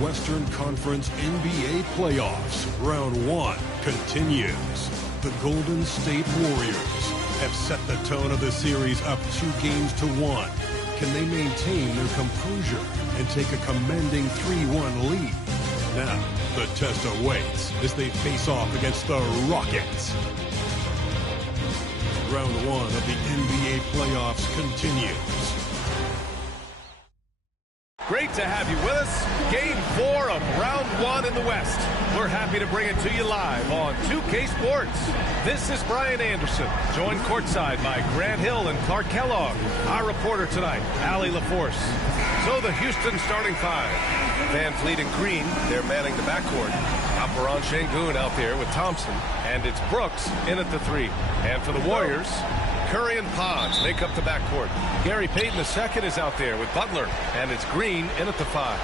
Western Conference NBA playoffs. Round 1 continues. The Golden State Warriors have set the tone of the series up 2-1. Can they maintain their composure and take a commanding 3-1 lead? Now, the test awaits as they face off against the Rockets. Round 1 of the NBA playoffs continues. Great to have you with us. Game 4 of round 1 in the West. We're happy to bring it to you live on 2K Sports. This is Brian Anderson, joined courtside by Grant Hill and Clark Kellogg. Our reporter tonight, Allie LaForce. So the Houston starting 5. Van Fleet and Green, they're manning the backcourt. Alperen Sengun out there with Thompson. And it's Brooks in at the 3. And for the Warriors, Curry and Podge make up the backcourt. Gary Payton II is out there with Butler, and it's Green in at the 5.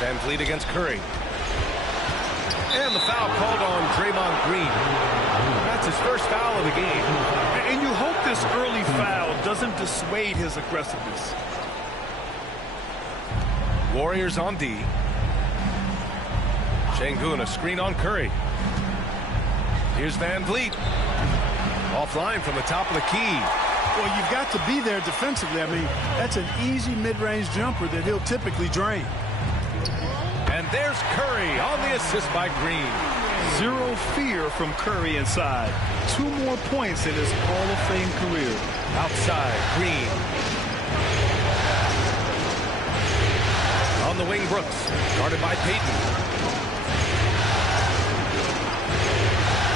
Van Fleet against Curry. And the foul called on Draymond Green. That's his first foul of the game. And you hope this early foul doesn't dissuade his aggressiveness. Warriors on D. Sengun, a screen on Curry. Here's Van Vliet. Offline from the top of the key. Well, you've got to be there defensively. I mean, that's an easy mid-range jumper that he'll typically drain. And there's Curry on the assist by Green. Zero fear from Curry inside. 2 more points in his Hall of Fame career. Outside, Green. On the wing, Brooks. Guarded by Payton.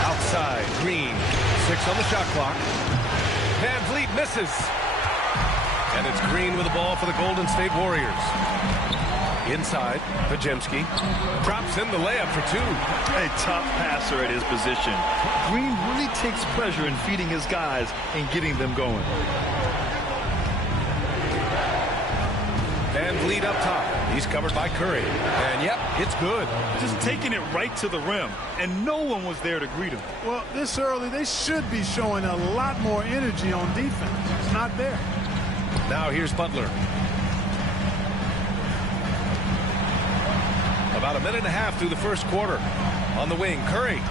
Outside, Green. 6 on the shot clock. Van Vliet misses. And it's Green with the ball for the Golden State Warriors. Inside, Podziemski drops in the layup for 2. A top passer at his position. Green really takes pleasure in feeding his guys and getting them going. Van Vliet up top. He's covered by Curry. And yep, it's good. Just taking it right to the rim, and no one was there to greet him. Well, this early, they should be showing a lot more energy on defense. It's not there. Now here's Butler. About a minute and a half through the first quarter. On the wing, Curry.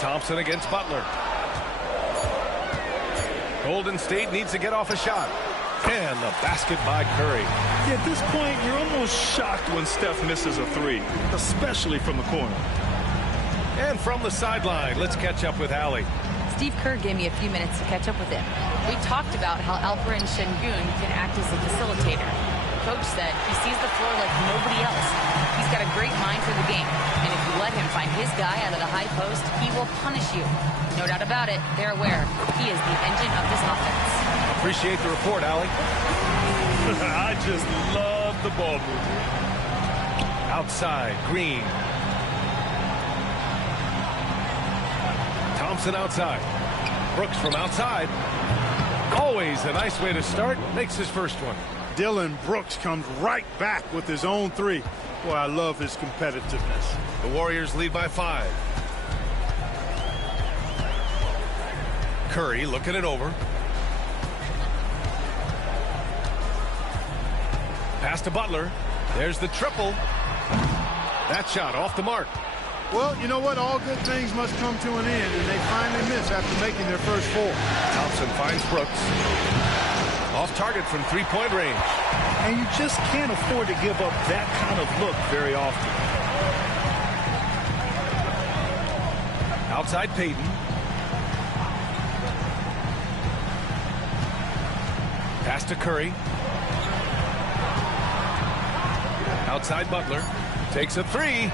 Thompson against Butler. Golden State needs to get off a shot. And the basket by Curry. At this point, you're almost shocked when Steph misses a 3, especially from the corner. And from the sideline, let's catch up with Allie. Steve Kerr gave me a few minutes to catch up with him. We talked about how Alperen Sengun can act as a facilitator. Coach said he sees the floor like nobody else. He's got a great mind for the game. And if you let him find his guy out of the high post, he will punish you. No doubt about it, they're aware. He is the engine of this offense. Appreciate the report, Allie. I just love the ball movement. Outside, Green. Thompson outside. Brooks from outside. Always a nice way to start. Makes his first one. Dillon Brooks comes right back with his own 3. Boy, I love his competitiveness. The Warriors lead by 5. Curry looking it over. Pass to Butler. There's the triple. That shot off the mark. Well, you know what? All good things must come to an end, and they finally miss after making their first 4. Thompson finds Brooks. Off target from 3-point range. And you just can't afford to give up that kind of look very often. Outside Payton. Pass to Curry. Outside Butler. Takes a 3.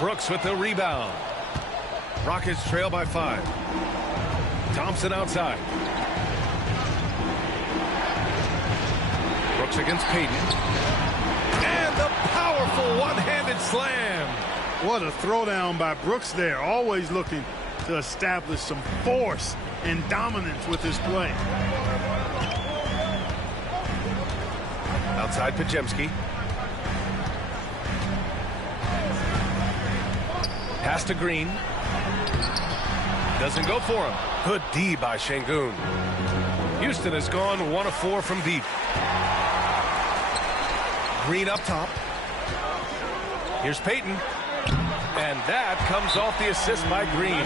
Brooks with the rebound. Rockets trail by 5. Thompson outside. Brooks against Payton. And the powerful one-handed slam. What a throwdown by Brooks there. Always looking to establish some force and dominance with his play. Outside Podziemski. Pass to Green. Doesn't go for him. Good D by Şengün. Houston has gone 1 of 4 from deep. Green up top. Here's Payton. And that comes off the assist by Green.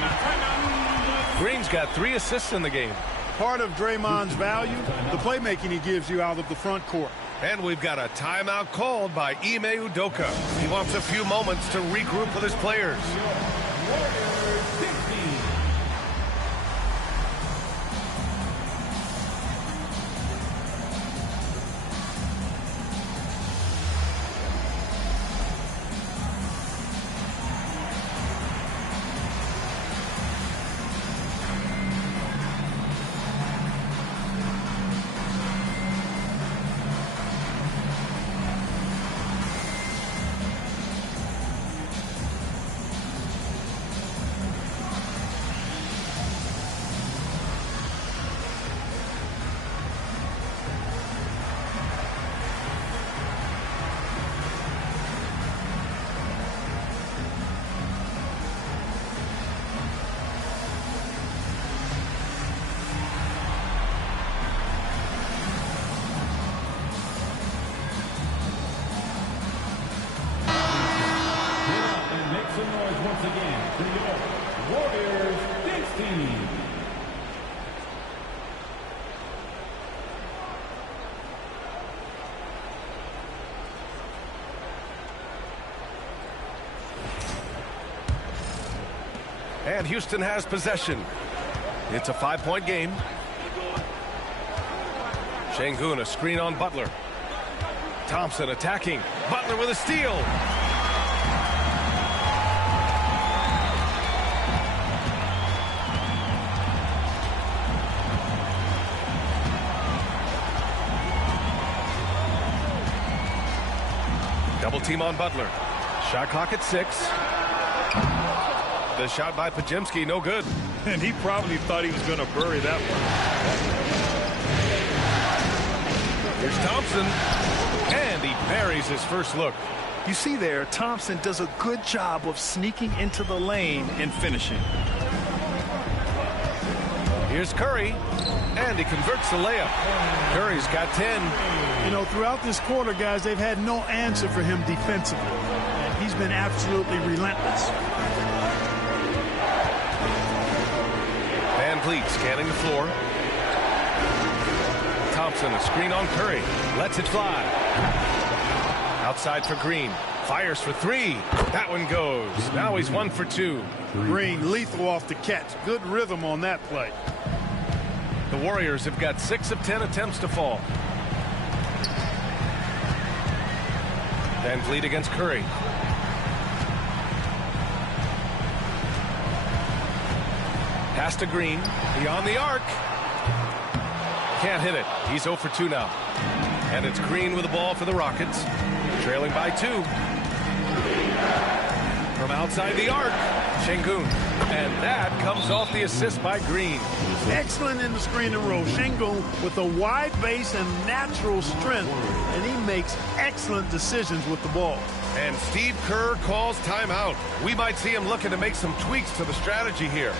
Green's got 3 assists in the game. Part of Draymond's value, the playmaking he gives you out of the front court. And we've got a timeout called by Ime Udoka. He wants a few moments to regroup with his players. And Houston has possession. It's a 5-point game. Şengün, a screen on Butler. Thompson attacking. Butler with a steal. Double team on Butler. Shot clock at 6. The shot by Podziemski, no good. And he probably thought he was going to bury that one. Here's Thompson. And he buries his first look. You see there, Thompson does a good job of sneaking into the lane and finishing. Here's Curry. And he converts the layup. Curry's got 10. You know, throughout this quarter, guys, they've had no answer for him defensively. And he's been absolutely relentless. Van Vliet scanning the floor. Thompson, a screen on Curry. Lets it fly. Outside for Green. Fires for 3. That one goes. Now he's 1 for 2. Green lethal off the catch. Good rhythm on that play. The Warriors have got 6 of 10 attempts to fall. Van Vliet against Curry. Pass to Green. Beyond the arc. Can't hit it. He's 0 for 2 now. And it's Green with the ball for the Rockets. Trailing by 2. From outside the arc. Şengün. And that comes off the assist by Green. Excellent in the screen and roll. Şengün with a wide base and natural strength. And he makes excellent decisions with the ball. And Steve Kerr calls timeout. We might see him looking to make some tweaks to the strategy here.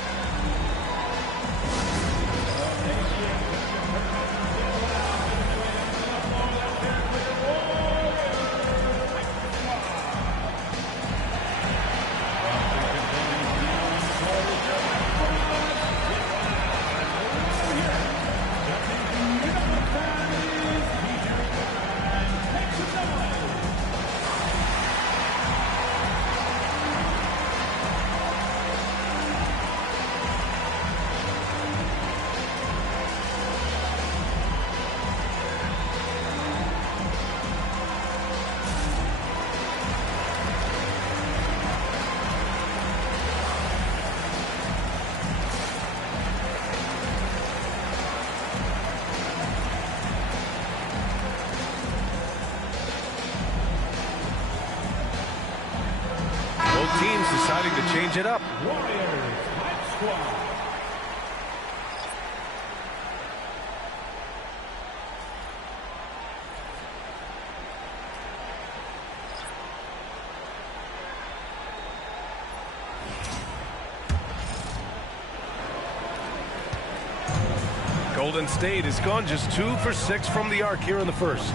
Teams deciding to change it up. Warriors, Hype Squad. Golden State has gone just 2 for 6 from the arc here in the first.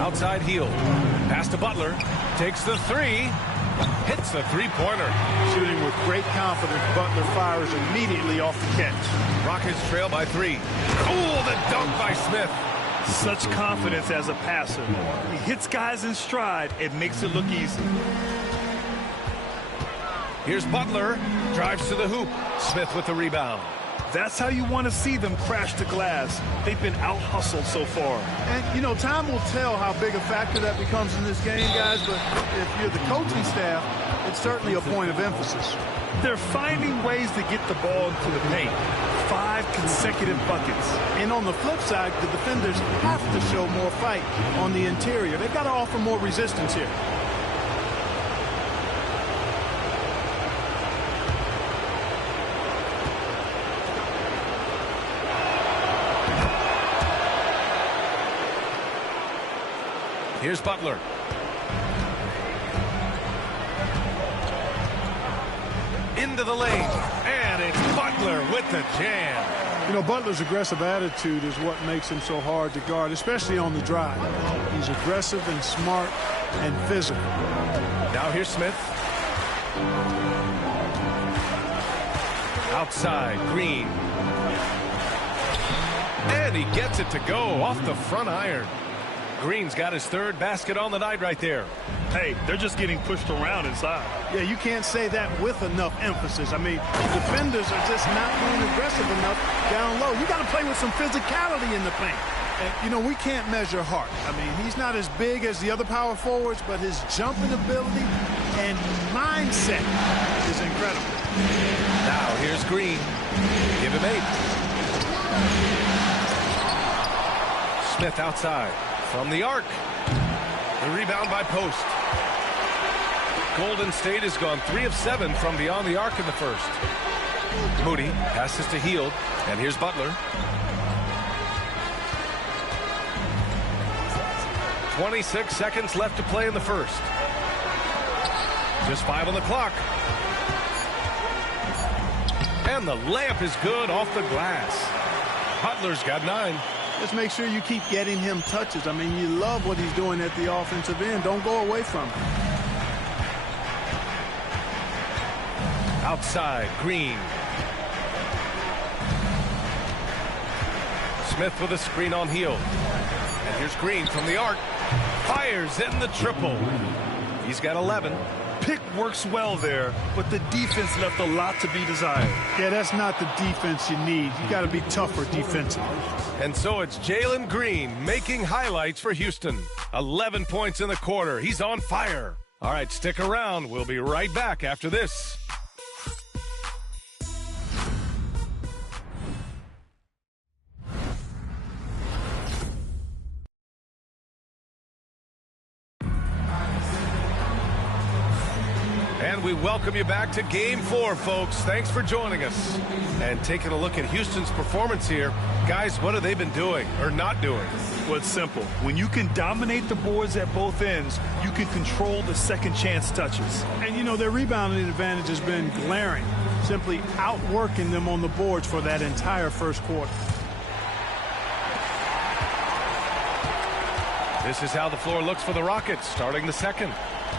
Outside heel. Pass to Butler. Takes the three. Hits the three-pointer. Shooting with great confidence, Butler fires immediately off the catch. Rockets trail by 3. Oh, the dunk by Smith. Such confidence as a passer. He hits guys in stride. It makes it look easy. Here's Butler. Drives to the hoop. Smith with the rebound. That's how you want to see them crash the glass. They've been out-hustled so far. And, you know, time will tell how big a factor that becomes in this game, guys, but if you're the coaching staff, it's certainly a point of emphasis. They're finding ways to get the ball into the paint. 5 consecutive buckets. And on the flip side, the defenders have to show more fight on the interior. They've got to offer more resistance here. Here's Butler. Into the lane. And it's Butler with the jam. You know, Butler's aggressive attitude is what makes him so hard to guard, especially on the drive. He's aggressive and smart and physical. Now here's Smith. Outside, Green. And he gets it to go off the front iron. Green's got his 3rd basket on the night right there. Hey, they're just getting pushed around inside. Yeah, you can't say that with enough emphasis. I mean, defenders are just not being aggressive enough down low. You got to play with some physicality in the paint. And, you know, we can't measure Hart. I mean, he's not as big as the other power forwards, but his jumping ability and mindset is incredible. Now here's Green. Give him 8. Smith outside. From the arc. The rebound by Post. Golden State has gone 3 of 7 from beyond the arc in the first. Moody passes to Hield. And here's Butler. 26 seconds left to play in the first. Just 5 on the clock. And the layup is good off the glass. Butler's got 9. Just make sure you keep getting him touches. I mean, you love what he's doing at the offensive end. Don't go away from him. Outside, Green. Smith with a screen on Hield. And here's Green from the arc. Fires in the triple. He's got 11. Pick works well there, but the defense left a lot to be desired. Yeah, that's not the defense you need. You got to be tougher defensively. And so it's Jalen Green making highlights for Houston. 11 points in the quarter. He's on fire. All right, stick around. We'll be right back after this. And we welcome you back to Game 4, folks. Thanks for joining us. And taking a look at Houston's performance here. Guys, what have they been doing or not doing? Well, it's simple. When you can dominate the boards at both ends, you can control the second chance touches. And, you know, their rebounding advantage has been glaring, simply outworking them on the boards for that entire first quarter. This is how the floor looks for the Rockets starting the second.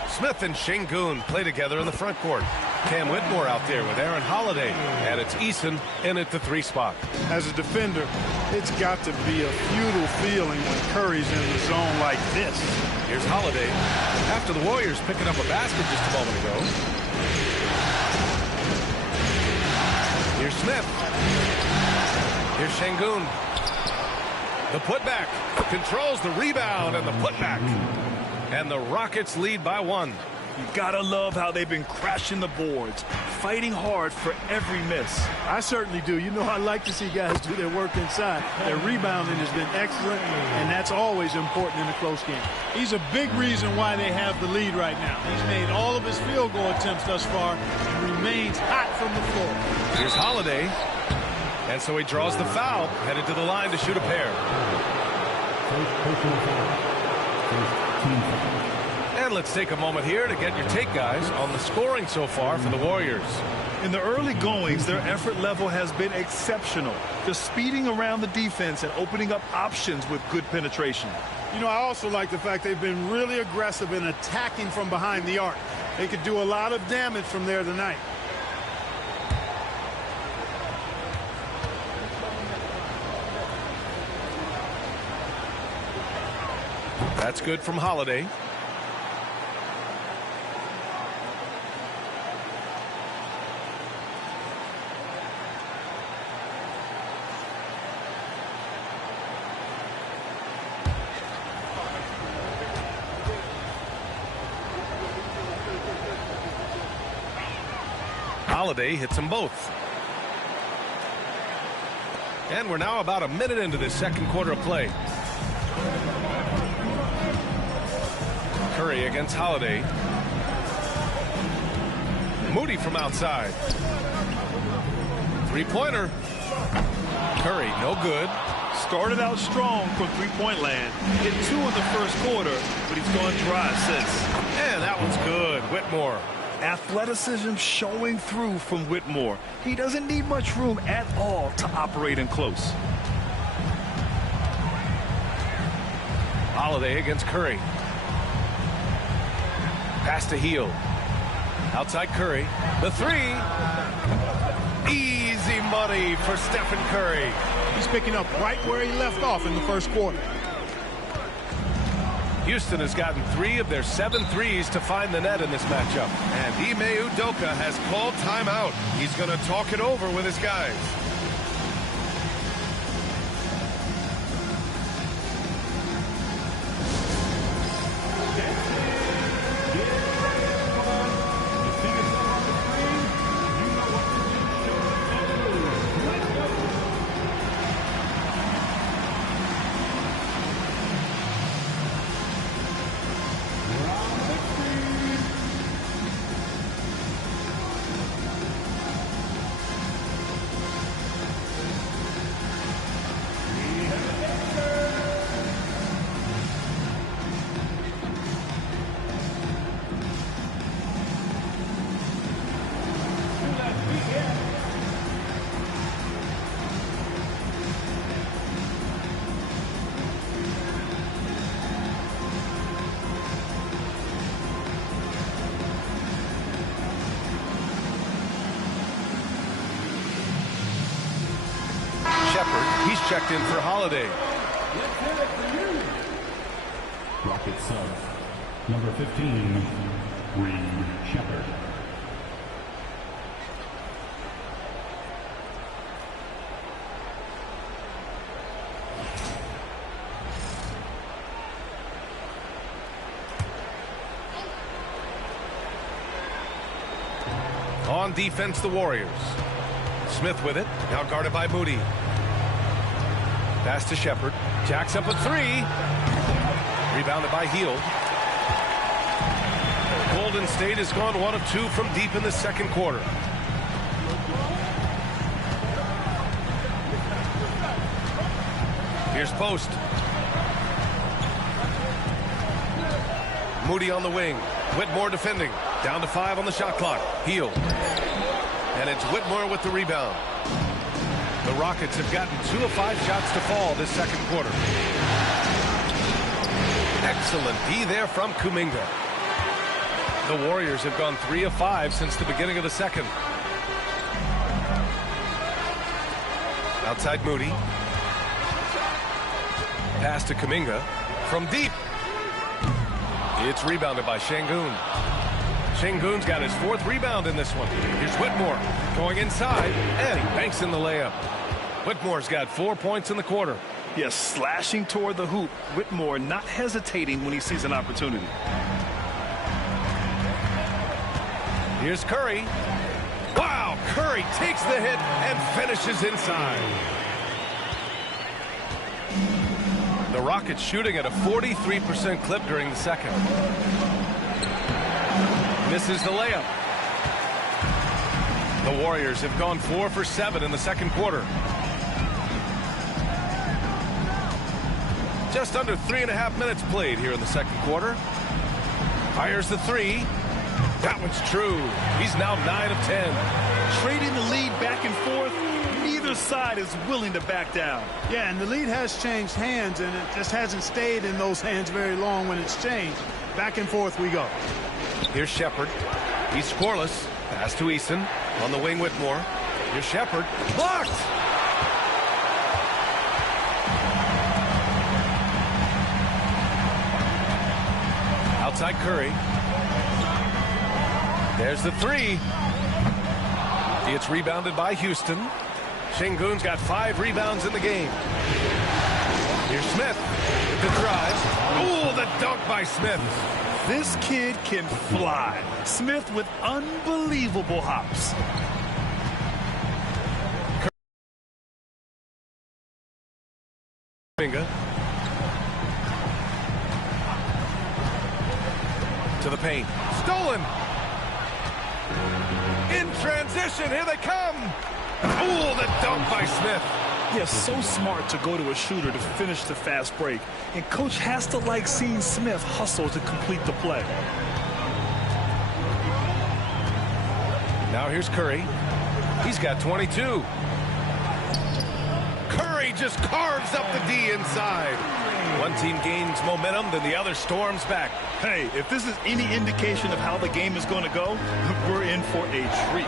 Smith and Şengün play together in the front court. Cam Whitmore out there with Aaron Holiday. And it's Eason in at the 3 spot. As a defender, it's got to be a futile feeling when Curry's in the zone like this. Here's Holiday. After the Warriors picking up a basket just a moment ago. Here's Smith. Here's Şengün. The putback. Controls the rebound and the putback. And the Rockets lead by 1. You gotta love how they've been crashing the boards, fighting hard for every miss. I certainly do. You know, I like to see guys do their work inside. Their rebounding has been excellent, and that's always important in a close game. He's a big reason why they have the lead right now. He's made all of his field goal attempts thus far and remains hot from the floor. Here's Holiday. And so he draws the foul, headed to the line to shoot a pair. And let's take a moment here to get your take, guys, on the scoring so far for the Warriors. In the early goings, their effort level has been exceptional. Just speeding around the defense and opening up options with good penetration. You know, I also like the fact they've been really aggressive in attacking from behind the arc. They could do a lot of damage from there tonight. That's good from Holiday. Holiday hits them both. And we're now about a minute into this second quarter of play. Curry against Holiday. Moody from outside. Three-pointer. Curry, no good. Started out strong from three-point land. Hit 2 in the first quarter, but he's gone dry since. And that one's good. Whitmore. Athleticism showing through from Whitmore. He doesn't need much room at all to operate in close. Holiday against Curry. Pass to Hield. Outside Curry. The three. Easy money for Stephen Curry. He's picking up right where he left off in the first quarter. Houston has gotten 3 of their 7 threes to find the net in this matchup. And Ime Udoka has called timeout. He's going to talk it over with his guys. He's checked in for Holiday. Rocket sub, number 15, Reed Shepherd. On defense, the Warriors. Smith with it, now guarded by Moody. Pass to Shepherd. Jacks up a 3. Rebounded by Hield. Golden State has gone 1 of 2 from deep in the second quarter. Here's Post. Moody on the wing. Whitmore defending. Down to 5 on the shot clock. Hield. And it's Whitmore with the rebound. The Rockets have gotten 2 of 5 shots to fall this second quarter. Excellent D there from Kuminga. The Warriors have gone 3 of 5 since the beginning of the second. Outside Moody. Pass to Kuminga. From deep. It's rebounded by Şengün. Şengün's got his 4th rebound in this one. Here's Whitmore going inside, and he banks in the layup. Whitmore's got 4 points in the quarter. Yes, slashing toward the hoop. Whitmore not hesitating when he sees an opportunity. Here's Curry. Wow, Curry takes the hit and finishes inside. The Rockets shooting at a 43% clip during the second. Misses the layup. The Warriors have gone 4 for 7 in the second quarter. Just under 3.5 minutes played here in the second quarter. Fires the three. That one's true. He's now 9 of 10. Trading the lead back and forth. Neither side is willing to back down. Yeah, and the lead has changed hands, and it just hasn't stayed in those hands very long when it's changed. Back and forth we go. Here's Shepard. He's scoreless. Pass to Eason. On the wing, Whitmore. Here's Shepard. Blocked! Outside Curry. There's the three. It's rebounded by Houston. Sengun's got 5 rebounds in the game. Here's Smith with the drive. Oh, the dunk by Smith. This kid can fly. Smith with unbelievable hops. Kuminga. To the paint. Stolen. In transition. Here they come. Oh, the dunk by Smith. Yeah, so smart to go to a shooter to finish the fast break. And coach has to like seeing Smith hustle to complete the play. Now here's Curry. He's got 22. Curry just carves up the D inside. One team gains momentum, then the other storms back. Hey, if this is any indication of how the game is going to go, we're in for a treat.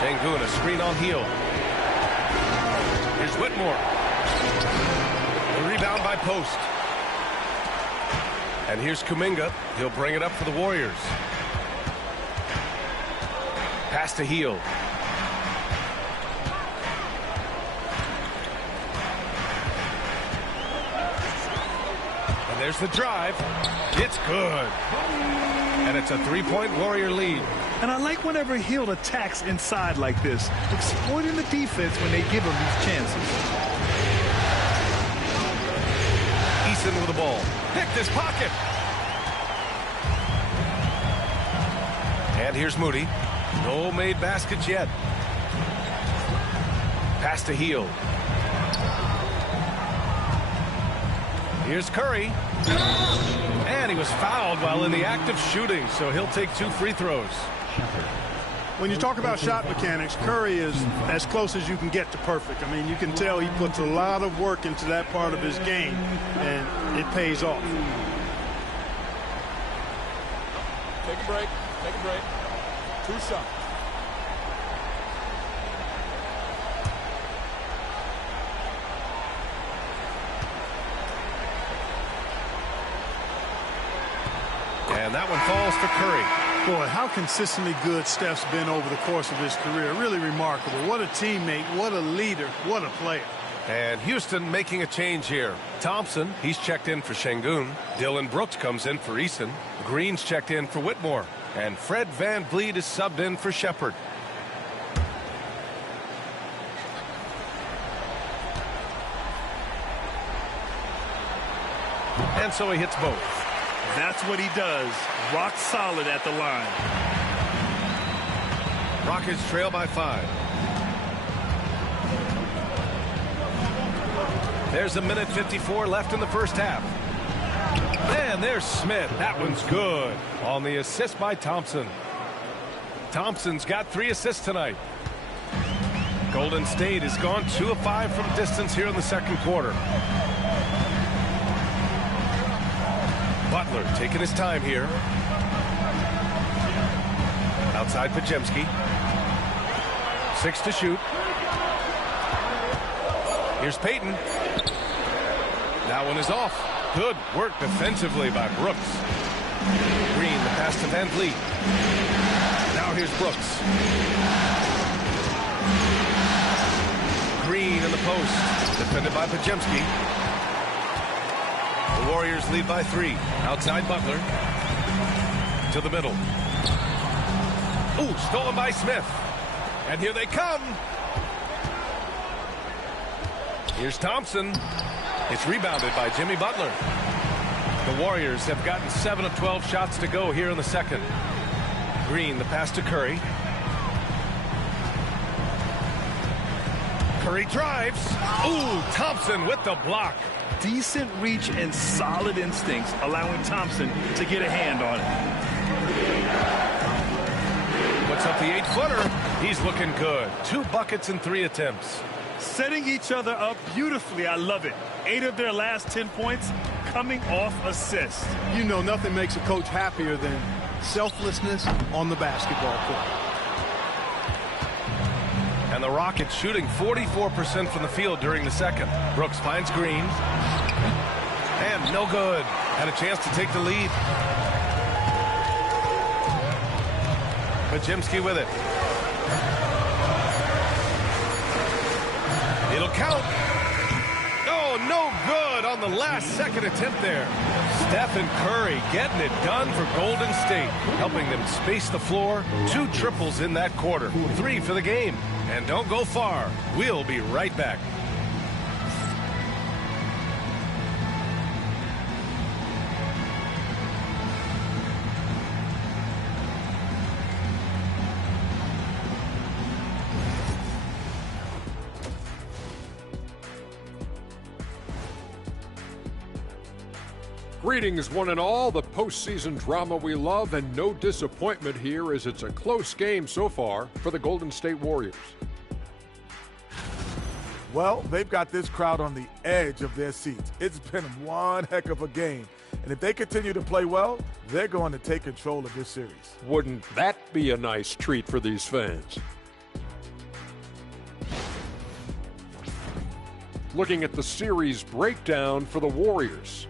Sengun, a screen on Hill. Here's Whitmore. The rebound by Post. And here's Kuminga. He'll bring it up for the Warriors. Pass to Hill. And there's the drive. It's good. And it's a 3-point Warrior lead. And I like whenever Hill attacks inside like this, exploiting the defense when they give him these chances. Eason with the ball. Picked his pocket. And here's Moody. No made baskets yet. Pass to Hill. Here's Curry. And he was fouled while in the act of shooting, so he'll take 2 free throws. When you talk about shot mechanics, Curry is as close as you can get to perfect. I mean, you can tell he puts a lot of work into that part of his game, and it pays off. Take a break. Take a break. 2 shots. And that one falls for Curry. Boy, how consistently good Steph's been over the course of his career. Really remarkable. What a teammate, what a leader, what a player. And Houston making a change here. Thompson, he's checked in for Sengun. Dylan Brooks comes in for Eason. Green's checked in for Whitmore. And Fred VanVleet is subbed in for Shepard. And so he hits both. That's what he does. Rock solid at the line. Rockets trail by 5. There's 1:54 left in the first half. And there's Smith. That one's good. On the assist by Thompson. Thompson's got 3 assists tonight. Golden State has gone 2 of 5 from distance here in the second quarter. Butler taking his time here. Outside Podziemski. 6 to shoot. Here's Payton. That one is off. Good work defensively by Brooks. Green, the pass to VanVleet. Now here's Brooks. Green in the post. Defended by Podziemski. The Warriors lead by 3. Outside Butler. To the middle. Ooh, stolen by Smith. And here they come. Here's Thompson. It's rebounded by Jimmy Butler. The Warriors have gotten 7 of 12 shots to go here in the second. Green, the pass to Curry. Curry drives. Ooh, Thompson with the block. decent reach and solid instincts, allowing Thompson to get a hand on it. Puts up the 8-footer. He's looking good. 2 buckets in 3 attempts. Setting each other up beautifully. I love it. 8 of their last 10 points coming off assists. You know, nothing makes a coach happier than selflessness on the basketball court. And the Rockets shooting 44% from the field during the second. Brooks finds Green. And no good. Had a chance to take the lead. Podziemski with it. It'll count. Oh, no good on the last second attempt there. Stephen Curry getting it done for Golden State, helping them space the floor. 2 triples in that quarter. 3 for the game. And don't go far. We'll be right back. Greetings, one and all. The postseason drama we love, and no disappointment here as it's a close game so far for the Golden State Warriors. Well, they've got this crowd on the edge of their seats. It's been one heck of a game. And if they continue to play well, they're going to take control of this series. Wouldn't that be a nice treat for these fans? Looking at the series breakdown for the Warriors.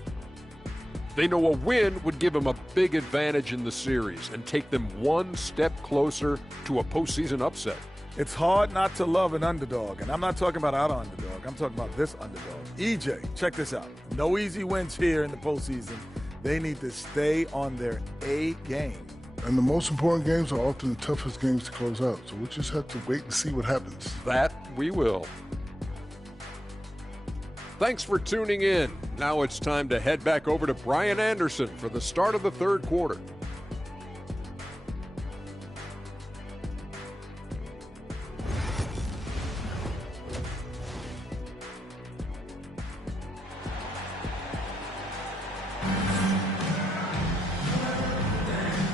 They know a win would give them a big advantage in the series and take them one step closer to a postseason upset. It's hard not to love an underdog, and I'm not talking about our underdog. I'm talking about this underdog. EJ, check this out. No easy wins here in the postseason. They need to stay on their A game. And the most important games are often the toughest games to close out, so we just have to wait and see what happens. That we will. Thanks for tuning in. Now it's time to head back over to Brian Anderson for the start of the third quarter.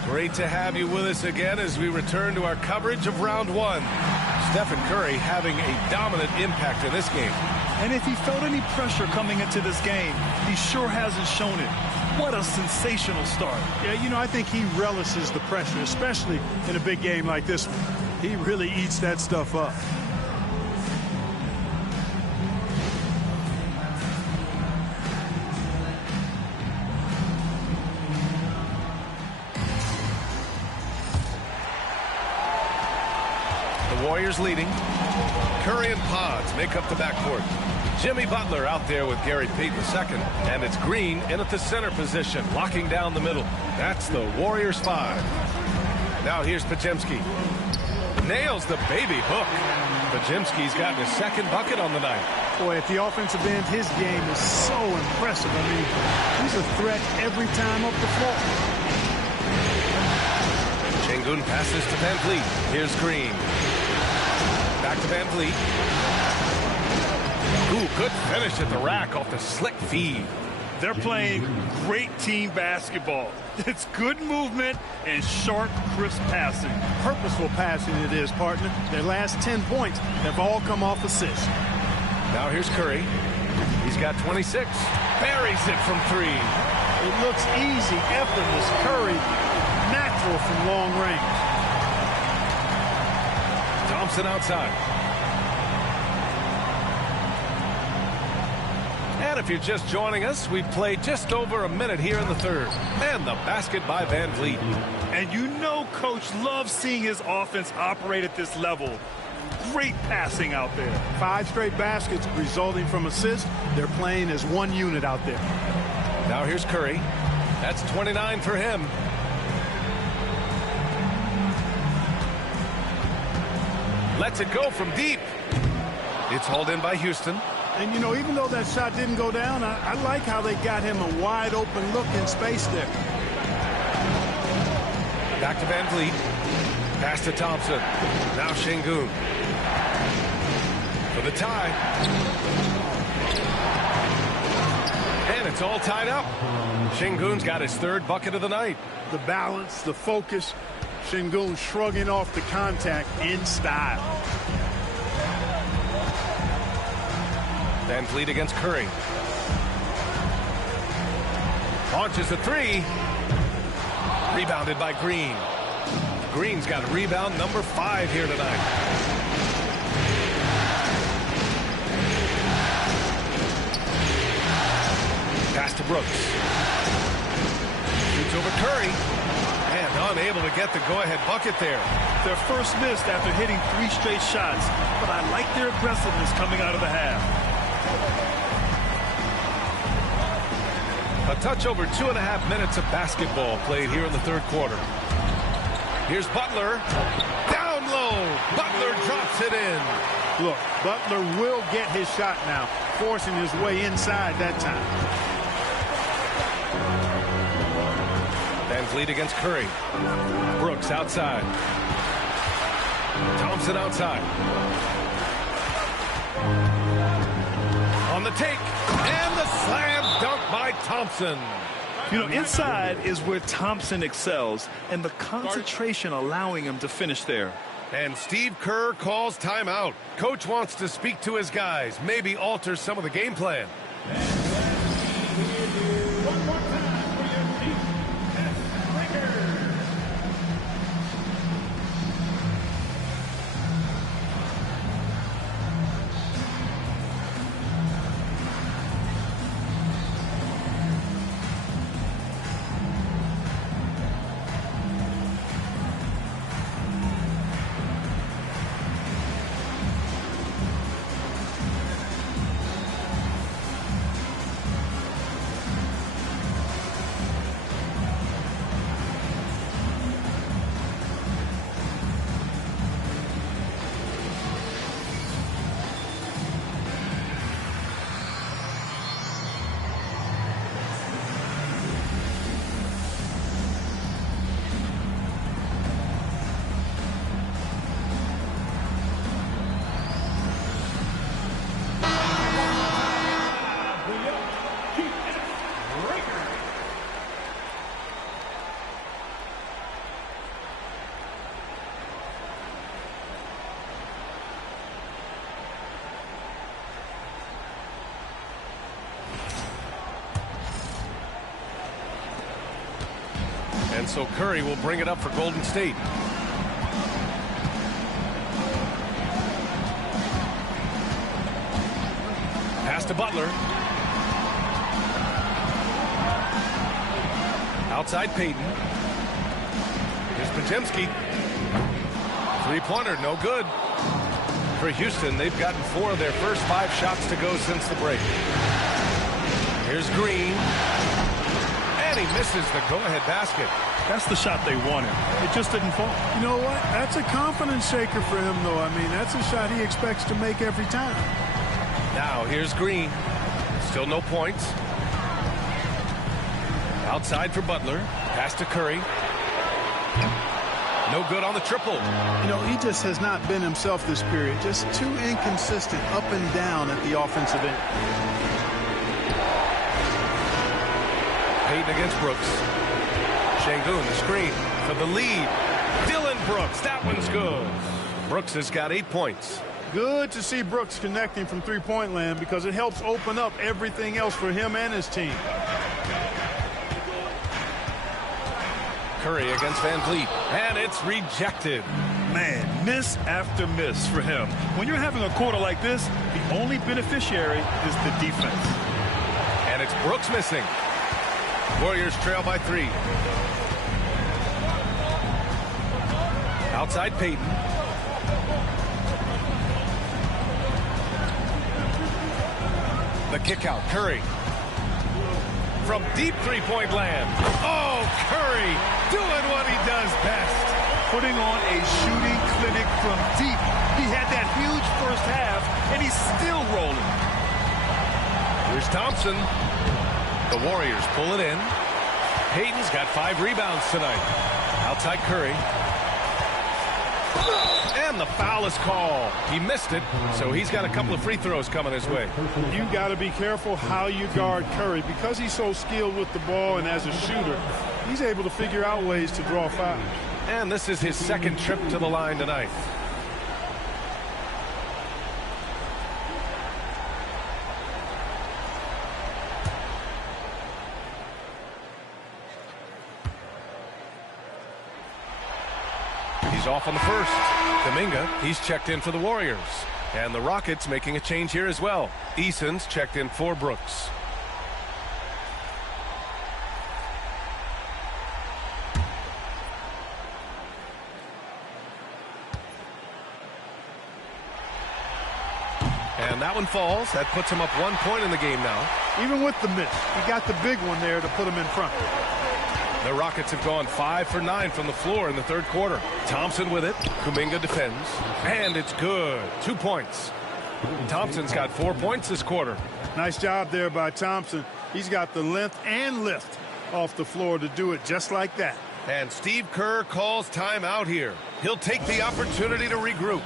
Great to have you with us again as we return to our coverage of round 1. Stephen Curry having a dominant impact in this game. And if he felt any pressure coming into this game, he sure hasn't shown it. What a sensational start. Yeah, you know, I think he relishes the pressure, especially in a big game like this one. He really eats that stuff up. The Warriors leading. Curry and Pods make up the backcourt. Jimmy Butler out there with Gary Payton II, and it's Green in at the center position, locking down the middle. That's the Warriors 5. Now here's Podziemski. Nails the baby hook. Podziemski's gotten his second bucket on the night. Boy, at the offensive end, his game is so impressive. I mean, he's a threat every time up the floor. Şengün passes to Van Vliet. Here's Green. Back to Van Vliet. Ooh, good finish at the rack off the slick feed. They're playing great team basketball. It's good movement and sharp, crisp passing. Purposeful passing it is, partner. Their last 10 points have all come off assists. Now here's Curry. He's got 26. Buries it from 3. It looks easy, effortless. Curry, natural from long range. Thompson outside. And if you're just joining us, we've played just over a minute here in the third. And the basket by Van Vliet. And you know Coach loves seeing his offense operate at this level. Great passing out there. 5 straight baskets resulting from assists. They're playing as one unit out there. Now here's Curry. That's 29 for him. Lets it go from deep. It's hauled in by Houston. And, you know, even though that shot didn't go down, I like how they got him a wide open look in space there. Back to Van Vliet. Pass to Thompson. Now Şengün. For the tie. It's all tied up. Sengun's got his third bucket of the night. The balance, the focus. Sengun shrugging off the contact in style. Van Vliet against Curry. Launches a three. Rebounded by Green. Green's got rebound number 5 here tonight. Pass to Brooks. Shoots over Curry. And unable to get the go-ahead bucket there. Their first miss after hitting 3 straight shots, but I like their aggressiveness coming out of the half. A touch over 2.5 minutes of basketball played here in the third quarter. Here's Butler. Down low. Butler drops it in. Look, Butler will get his shot now, forcing his way inside that time. Van Vliet against Curry. Brooks outside. Thompson outside. On the take. And the slam dunk by Thompson. You know, inside is where Thompson excels, and the concentration allowing him to finish there. And Steve Kerr calls timeout. Coach wants to speak to his guys, maybe alter some of the game plan. And so Curry will bring it up for Golden State. Pass to Butler. Outside Payton. Here's Podziemski. Three-pointer, no good. For Houston, they've gotten 4 of their first 5 shots to go since the break. Here's Green. And he misses the go-ahead basket. That's the shot they wanted. It just didn't fall. You know what? That's a confidence shaker for him, though. I mean, that's a shot he expects to make every time. Now, here's Green. Still no points. Outside for Butler. Pass to Curry. No good on the triple. You know, he just has not been himself this period. Just too inconsistent up and down at the offensive end. Payton against Brooks. Sengun, the screen for the lead. Dylan Brooks, that one's good. Brooks has got 8 points. Good to see Brooks connecting from three-point land because it helps open up everything else for him and his team. Curry against Van Vliet, and it's rejected. Man, miss after miss for him. When you're having a quarter like this, the only beneficiary is the defense. And it's Brooks missing. Warriors trail by 3. Outside Payton. The kick out, Curry. From deep three-point land. Oh, Curry doing what he does best. Putting on a shooting clinic from deep. He had that huge first half, and he's still rolling. Here's Thompson. The Warriors pull it in. Payton's got 5 rebounds tonight. Outside Curry. And the foul is called. He missed it, so he's got a couple of free throws coming his way. You got to be careful how you guard Curry. Because he's so skilled with the ball and as a shooter, he's able to figure out ways to draw fouls. And this is his second trip to the line tonight. He's off on the first. Kuminga, he's checked in for the Warriors. And the Rockets making a change here as well. Eason's checked in for Brooks. And that one falls. That puts him up 1 point in the game now. Even with the miss, he got the big one there to put him in front. The Rockets have gone 5 for 9 from the floor in the third quarter. Thompson with it. Kuminga defends. And it's good. 2 points. Thompson's got 4 points this quarter. Nice job there by Thompson. He's got the length and lift off the floor to do it just like that. And Steve Kerr calls timeout here. He'll take the opportunity to regroup.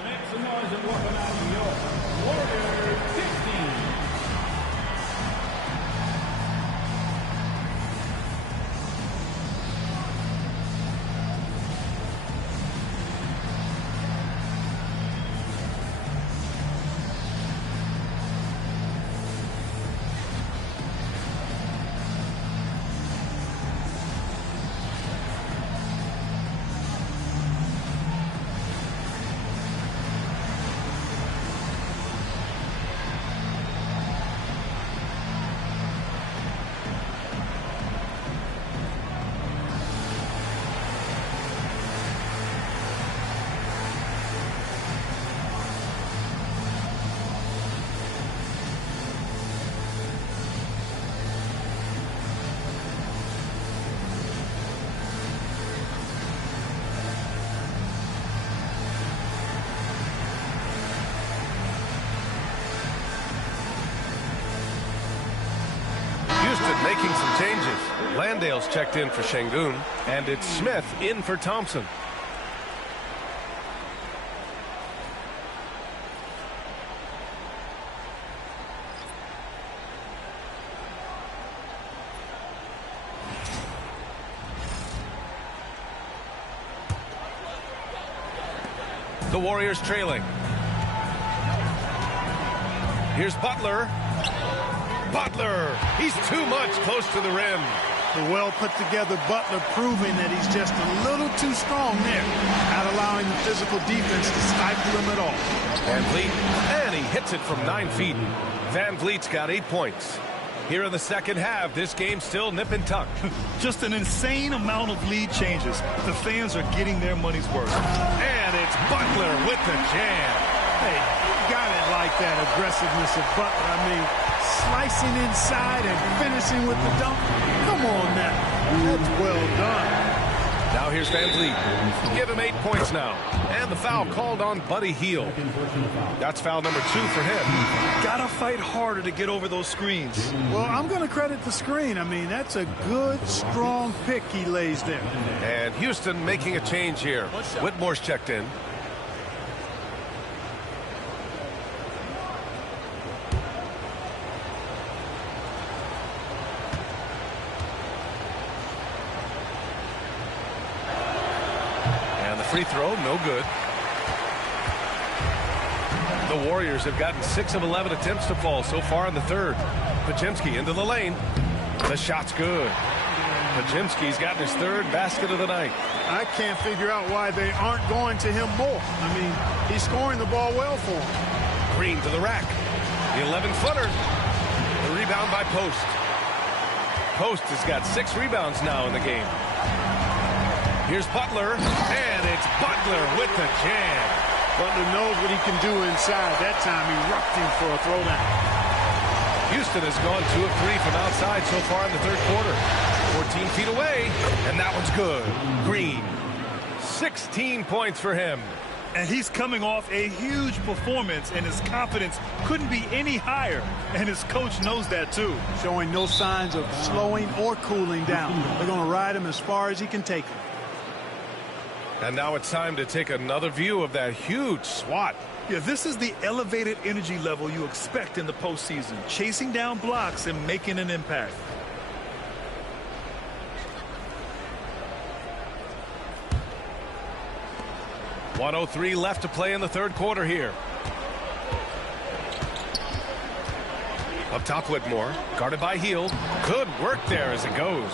Making some changes. Landale's checked in for Şengün, and it's Smith in for Thompson. The Warriors trailing. Here's Butler. Butler, he's too much close to the rim. The well put together Butler proving that he's just a little too strong there, not allowing the physical defense to stifle him at all. Van Vliet, and he hits it from 9 feet. Van Vliet's got 8 points. Here in the second half, this game's still nip and tuck. Just an insane amount of lead changes. The fans are getting their money's worth. And it's Butler with the jam. Hey, you got it like that aggressiveness of Butler. I mean, slicing inside and finishing with the dunk. Come on now. That's well done. Now here's Van Vliet. Give him 8 points now. And the foul called on Buddy Hield. That's foul number 2 for him. Gotta fight harder to get over those screens. Well, I'm going to credit the screen. I mean, that's a good, strong pick he lays there. And Houston making a change here. Whitmore's checked in. Free throw, no good. The Warriors have gotten 6 of 11 attempts to fall so far in the third. Podziemski into the lane. The shot's good. Podziemski's gotten his 3rd basket of the night. I can't figure out why they aren't going to him more. I mean, he's scoring the ball well for him. Green to the rack. The 11-footer. The rebound by Post. Post has got 6 rebounds now in the game. Here's Butler, and it's Butler with the jam. Butler knows what he can do inside. That time he rocked him for a throwdown. Houston has gone 2 of 3 from outside so far in the third quarter. 14 feet away, and that one's good. Green, 16 points for him. And he's coming off a huge performance, and his confidence couldn't be any higher. And his coach knows that, too. Showing no signs of slowing or cooling down. They're going to ride him as far as he can take him. And now it's time to take another view of that huge swat. Yeah, this is the elevated energy level you expect in the postseason, chasing down blocks and making an impact. .103 left to play in the third quarter here. Up top, Whitmore, guarded by Hield. Good work there as it goes.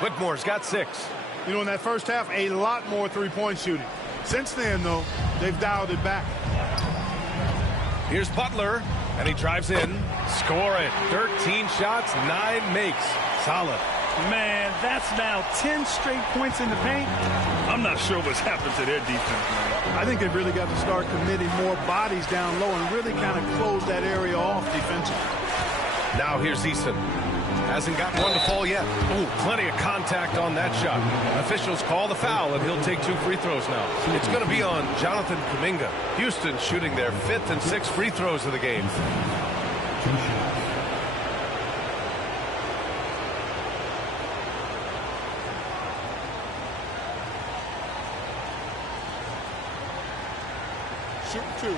Whitmore's got 6. You know, in that first half, a lot more three-point shooting. Since then, though, they've dialed it back. Here's Butler, and he drives in. Score it. 13 shots, 9 makes. Solid. Man, that's now 10 straight points in the paint. I'm not sure what's happened to their defense, man. I think they've really got to start committing more bodies down low and really kind of close that area off defensively. Now here's Eason. Hasn't gotten one to fall yet. Ooh, plenty of contact on that shot. Officials call the foul, and he'll take 2 free throws now. It's going to be on Jonathan Kuminga. Houston shooting their 5th and 6th free throws of the game. Shoot 2.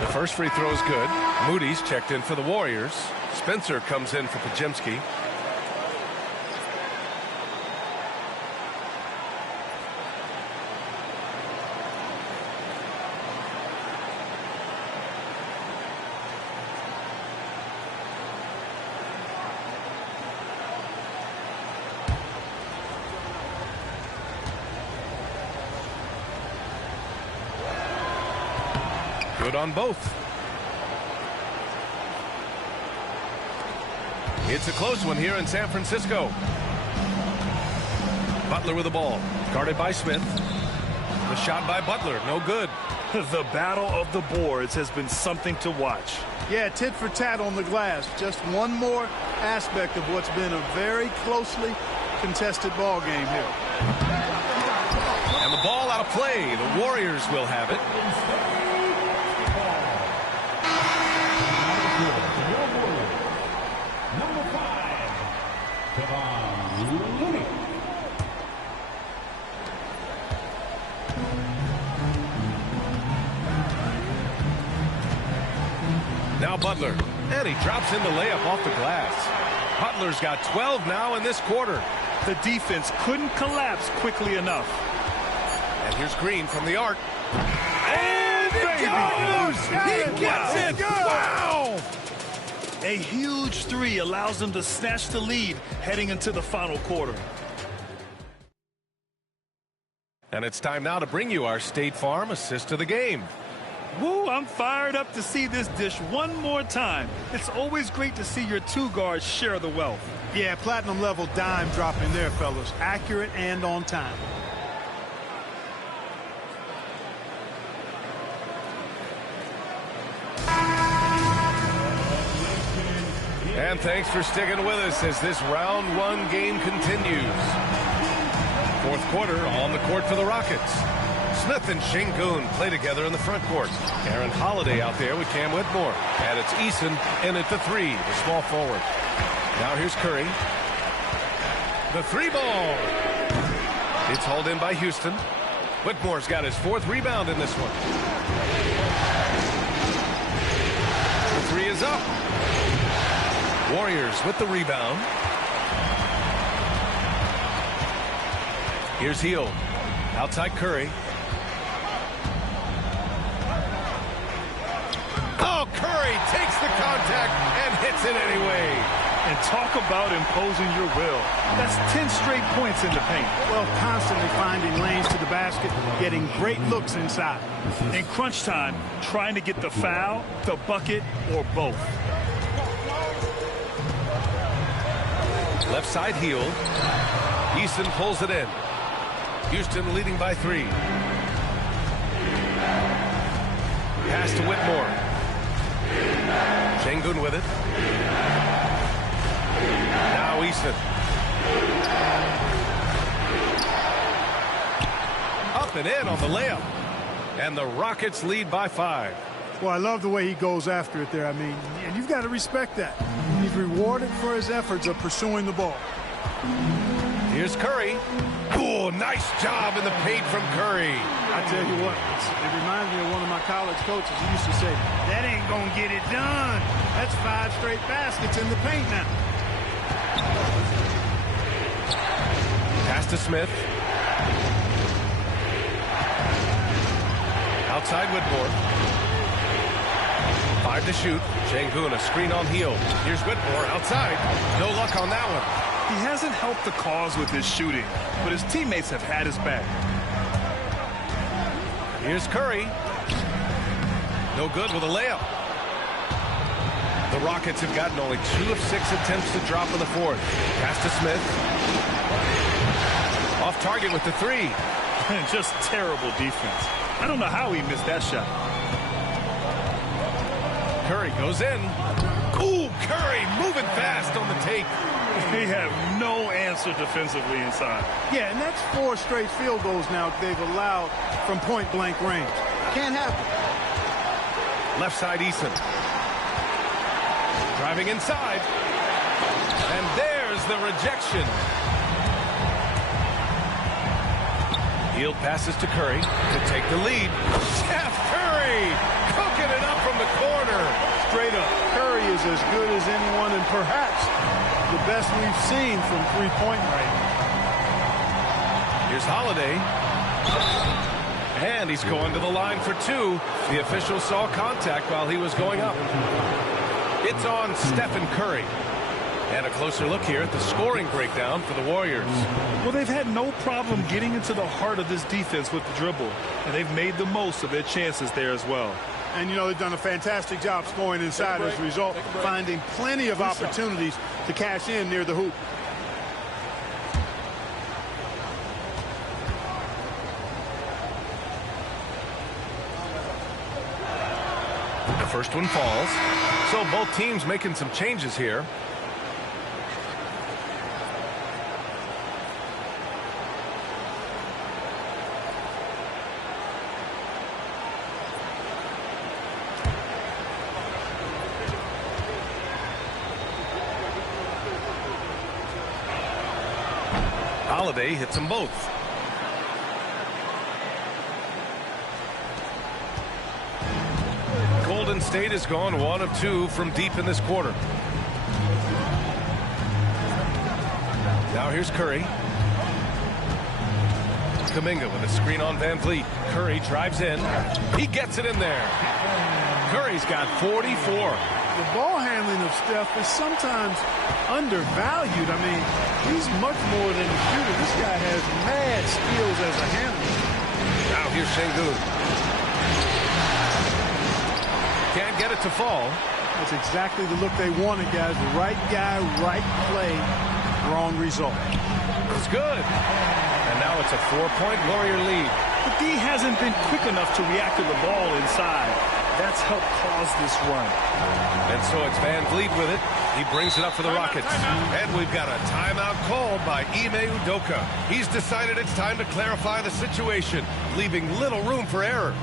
The first free throw is good. Moody's checked in for the Warriors. Spencer comes in for Podziemski. Good on both. It's a close one here in San Francisco. Butler with the ball, guarded by Smith. The shot by Butler, no good. The battle of the boards has been something to watch. Yeah, tit for tat on the glass. Just one more aspect of what's been a very closely contested ball game here. And the ball out of play. The Warriors will have it. Now Butler, and he drops in the layup off the glass. Butler's got 12 now in this quarter. The defense couldn't collapse quickly enough. And here's Green from the arc. And He gets it! Wow! A huge 3 allows them to snatch the lead heading into the final quarter. And it's time now to bring you our State Farm assist of the game. Woo, I'm fired up to see this dish one more time. It's always great to see your 2 guards share the wealth. Yeah, platinum level dime dropping there, fellas. Accurate and on time. And thanks for sticking with us as this round 1 game continues. Fourth quarter on the court for the Rockets. Smith and Şengün play together in the front court. Aaron Holiday out there with Cam Whitmore. And it's Eason in at the 3, the small forward. Now here's Curry. The 3 ball. It's hauled in by Houston. Whitmore's got his 4th rebound in this one. The 3 is up. Warriors with the rebound. Here's Hield. Outside Curry. Oh, Curry takes the contact and hits it anyway. And talk about imposing your will. That's 10 straight points in the paint. Well, constantly finding lanes to the basket, getting great looks inside. In crunch time, trying to get the foul, the bucket, or both. Left side Hield. Eason pulls it in. Houston leading by 3. Pass to Whitmore. Şengün with it. Now Eason. Up and in on the layup. And the Rockets lead by 5. Well, I love the way he goes after it there. I mean, and you've got to respect that. He's rewarded for his efforts of pursuing the ball. Here's Curry. Oh, nice job in the paint from Curry. I tell you what, it reminds me of one of my college coaches. He used to say, that ain't going to get it done. That's 5 straight baskets in the paint now. Pass to Smith. Outside Whitmore. 5 to shoot. Sengun, a screen on heel. Here's Whitmore outside. No luck on that one. He hasn't helped the cause with his shooting, but his teammates have had his back. Here's Curry. No good with a layup. The Rockets have gotten only 2 of 6 attempts to drop in the fourth. Pass to Smith. Off target with the 3. Just terrible defense. I don't know how he missed that shot. Curry goes in. Ooh, Curry moving fast on the take. They have no answer defensively inside. Yeah, and that's 4 straight field goals now they've allowed from point-blank range. Can't happen. Left side, Eason. Driving inside. And there's the rejection. Hield passes to Curry to take the lead. Steph Curry cooking it up from the corner. Straight up, Curry is as good as anyone and perhaps the best we've seen from three-point range. Here's Holiday. And he's going to the line for 2. The official saw contact while he was going up. It's on Stephen Curry. And a closer look here at the scoring breakdown for the Warriors. Well, they've had no problem getting into the heart of this defense with the dribble, and they've made the most of their chances there as well. And, you know, they've done a fantastic job scoring inside as a result, finding plenty of opportunities to cash in near the hoop. The first one falls. So both teams making some changes here. Holiday hits them both. Golden State has gone 1 of 2 from deep in this quarter. Now here's Curry. Kuminga with a screen on Van Vliet. Curry drives in. He gets it in there. Curry's got 44. The ball handling of Steph is sometimes undervalued. I mean, he's much more than a shooter. This guy has mad skills as a handler. Now here's Sengun. Can't get it to fall. That's exactly the look they wanted, guys. The right guy, right play, wrong result. It's good. And now it's a 4-point Warrior lead. The D hasn't been quick enough to react to the ball inside. That's helped cause this run. And so it's Van Vliet with it. He brings it up for the Rockets. And we've got a timeout called by Ime Udoka. He's decided it's time to clarify the situation, leaving little room for error.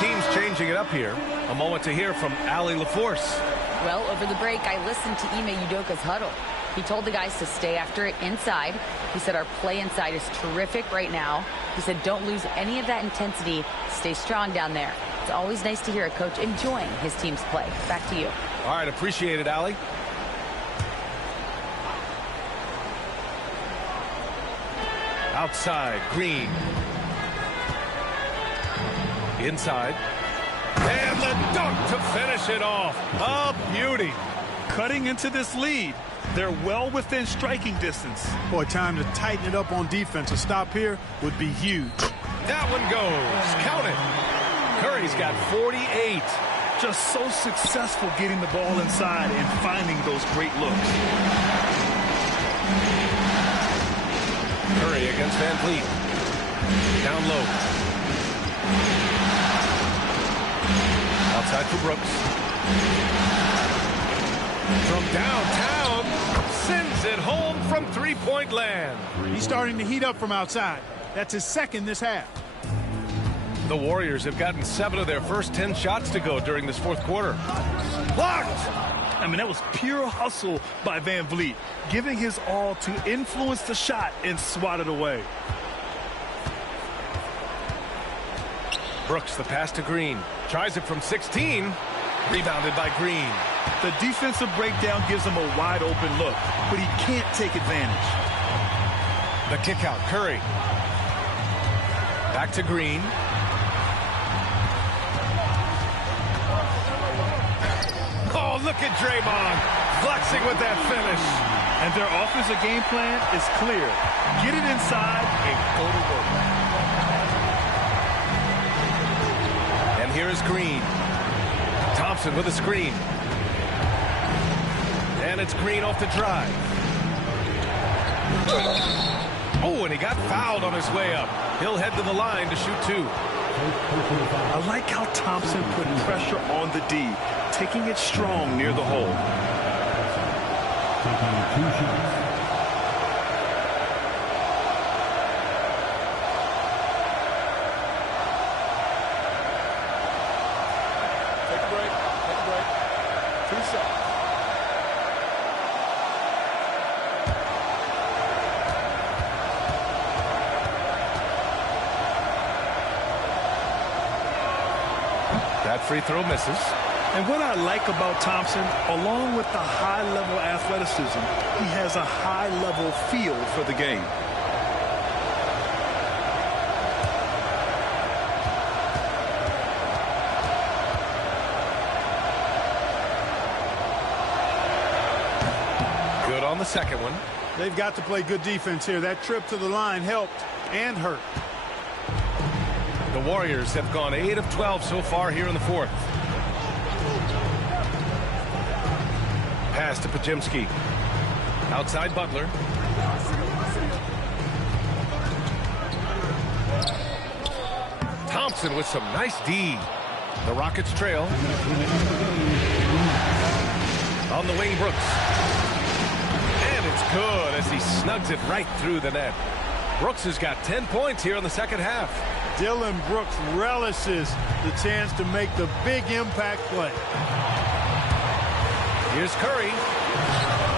Teams changing it up here. A moment to hear from Allie LaForce. Well, over the break, I listened to Ime Udoka's huddle. He told the guys to stay after it inside. He said our play inside is terrific right now. He said don't lose any of that intensity. Stay strong down there. It's always nice to hear a coach enjoying his team's play. Back to you. All right, appreciate it, Allie. Outside, Green. Inside. And the dunk to finish it off. A beauty. Cutting into this lead. They're well within striking distance. Boy, time to tighten it up on defense. A stop here would be huge. That one goes. Count it. Curry's got 48. Just so successful getting the ball inside and finding those great looks. Curry against Van Vliet. Down low. Outside for Brooks. From downtown, sends it home from three-point land. He's starting to heat up from outside. That's his second this half. The Warriors have gotten 7 of their first 10 shots to go during this fourth quarter. Blocked! I mean, that was pure hustle by Van Vliet, giving his all to influence the shot and swat it away. Brooks, the pass to Green. Tries it from 16. Rebounded by Green. The defensive breakdown gives him a wide open look, but he can't take advantage. The kick out, Curry. Back to Green. Oh, look at Draymond flexing with that finish. And their offensive game plan is clear. Get it inside and go to work. And here is Green. Thompson with a screen. And it's Green off the drive. Oh, and he got fouled on his way up. He'll head to the line to shoot 2. I like how Thompson put pressure on the D, taking it strong near the hole. Taking 2 shots. Take a break. Take a break. 2 shots. That free throw misses. And what I like about Thompson, along with the high-level athleticism, he has a high-level feel for the game. Good on the second one. They've got to play good defense here. That trip to the line helped and hurt. The Warriors have gone 8 of 12 so far here in the fourth. Pass to Podziemski. Outside Butler. Thompson with some nice D. The Rockets trail. On the wing, Brooks. And it's good as he snugs it right through the net. Brooks has got 10 points here in the second half. Dillon Brooks relishes the chance to make the big impact play. Here's Curry.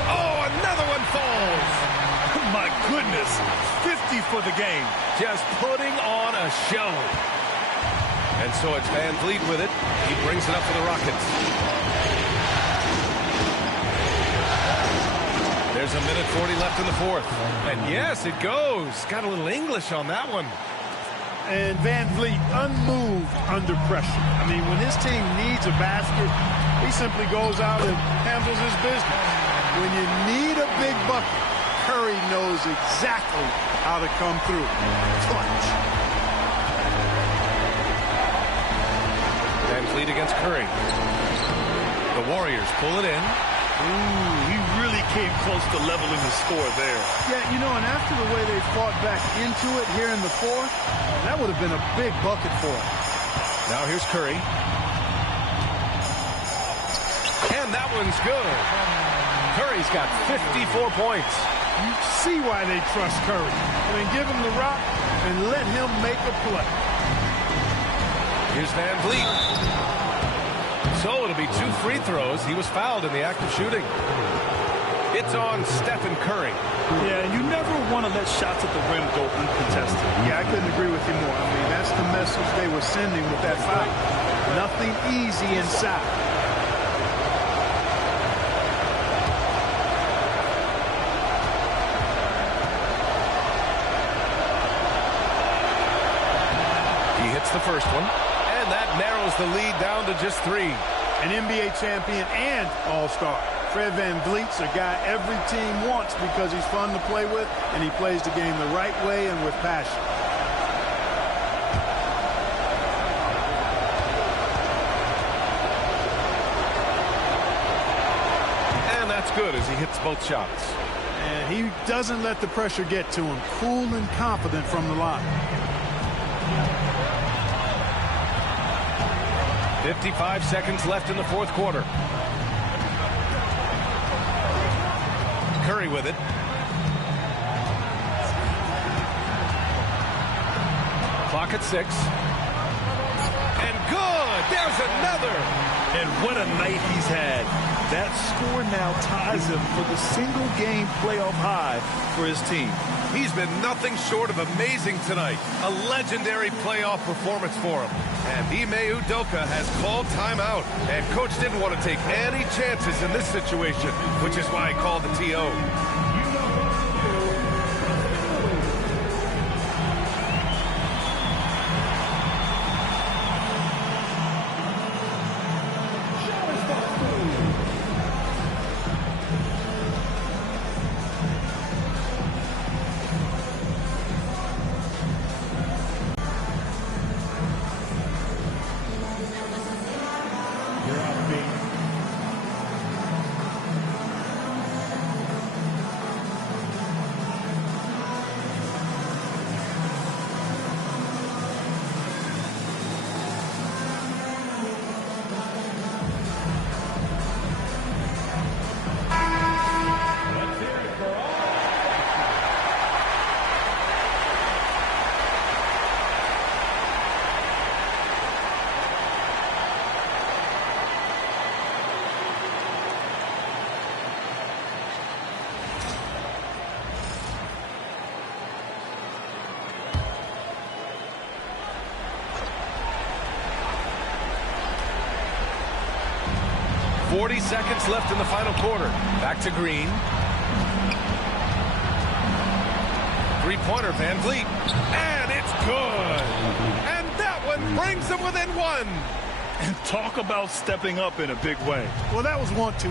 Oh, another one falls. My goodness, 50 for the game. Just putting on a show. And so it's Van Vliet with it. He brings it up for the Rockets. There's a minute 40 left in the fourth. And yes, it goes. Got a little English on that one. And Van Vliet unmoved under pressure. I mean, when his team needs a basket, he simply goes out and handles his business. When you need a big bucket, Curry knows exactly how to come through. Clutch. Van Vliet against Curry. The Warriors pull it in. Ooh, he really came close to leveling the score there. Yeah, you know, and after the way they fought back into it here in the fourth, that would have been a big bucket for him. Now here's Curry. And that one's good. Curry's got 54 points. You see why they trust Curry. I mean, give him the rock and let him make a play. Here's Van Vliet. So it'll be 2 free throws. He was fouled in the act of shooting. It's on Stephen Curry. Yeah, and you never want to let shots at the rim go uncontested. Yeah, I couldn't agree with you more. I mean, that's the message they were sending with that foul. Nothing easy inside. He hits the first one, and that narrows the lead down to just 3. An NBA champion and all-star. Fred VanVleet's a guy every team wants because he's fun to play with, and he plays the game the right way and with passion. And that's good as he hits both shots. And he doesn't let the pressure get to him. Cool and confident from the line. 55 seconds left in the fourth quarter. Curry with it. Clock at 6. And good! There's another! And what a night he's had. That score now ties him for the single-game playoff high for his team. He's been nothing short of amazing tonight. A legendary playoff performance for him. And Ime Udoka has called timeout. And coach didn't want to take any chances in this situation, which is why he called the TO. .40 seconds left in the final quarter. Back to Green. Three-pointer, VanVleet. And it's good. And that one brings them within 1. And talk about stepping up in a big way. Well, that was 1-2.